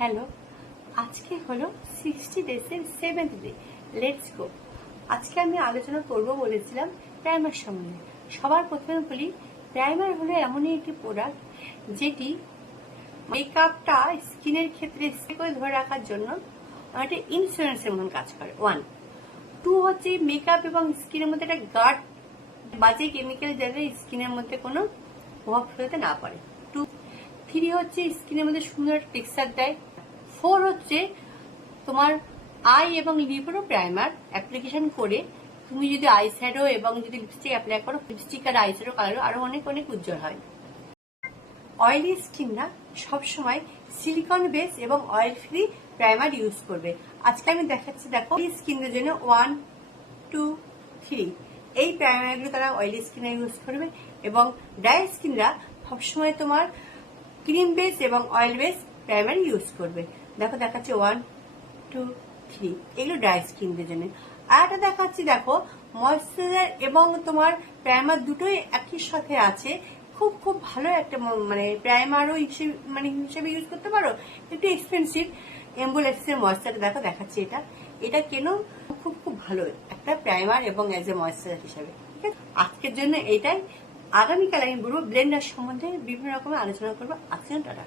Hello, আজকে হলো 60 ডেজের 7th day. Let's go. আজকে আমি আলোচনা করব বলেছিলাম প্রাইমার সম্বন্ধে। সবার প্রথমে বলি, প্রাইমার হলো এমনই একটি প্রোডাক্ট যেটি মেকআপটা স্কিনের ক্ষেত্রে স্টে করে ধরে রাখার জন্য একটা ইন্স্যুরেন্সের মতন কাজ করে। 1 2 হচ্ছে মেকআপ এবং স্কিনের মধ্যে একটা গার্ড, বাজে কেমিক্যাল যাতে স্কিনের মধ্যে কোনো প্রভাব ফেলতে না পারে। 2 3 হচ্ছে স্কিনের মধ্যে সুন্দর টেক্সচার দেয়। 4 হচ্ছে তোমার আই এবং লিপেরও প্রাইমার অ্যাপ্লিকেশন করে তুমি যদি আই শ্যাডো এবং যদি লিপস্টিক অ্যাপ্লাই করো, লিপস্টিক আর আই শ্যাডো কালার আরো অনেক অনেক উজ্জ্বল হয়। অয়েলি স্কিনরা সবসময় সিলিকন বেস এবং অয়েল ফ্রি প্রাইমার ইউজ করবে। আজকে আমি দেখাচ্ছি, দেখো স্কিনের জন্য 1 2 3 এই প্রাইমারগুলো তারা অয়েলি স্কিনে ইউজ করবে এবং ড্রাই স্কিনরা সবসময় তোমার ক্রিম বেস এবং অয়েল বেস প্রাইমার ইউজ করবে। দেখো দেখাচ্ছি 1 2 3 এগুলো ড্রাই স্কিনদের জন্য। আর একটা দেখাচ্ছি, দেখো ময়শ্চারাইজার এবং তোমার প্রাইমার দুটোই একই সাথে আছে। খুব খুব ভালো একটা প্রাইমারও হিসেবে ইউজ করতে পারো। একটু এক্সপেন্সিভ এম্বুলেক্সের ময়শ্চারাইজার দেখো দেখাচ্ছি, এটা কেন খুব খুব ভালো একটা প্রাইমার এবং এজ এ ময়শ্চারাইজার হিসেবে। ঠিক আছে, আজকের জন্য এইটাই। আগামীকাল আমি বলবো ব্লেন্ডার সম্বন্ধে বিভিন্ন রকমের আলোচনা করবো। আজকে টাটা।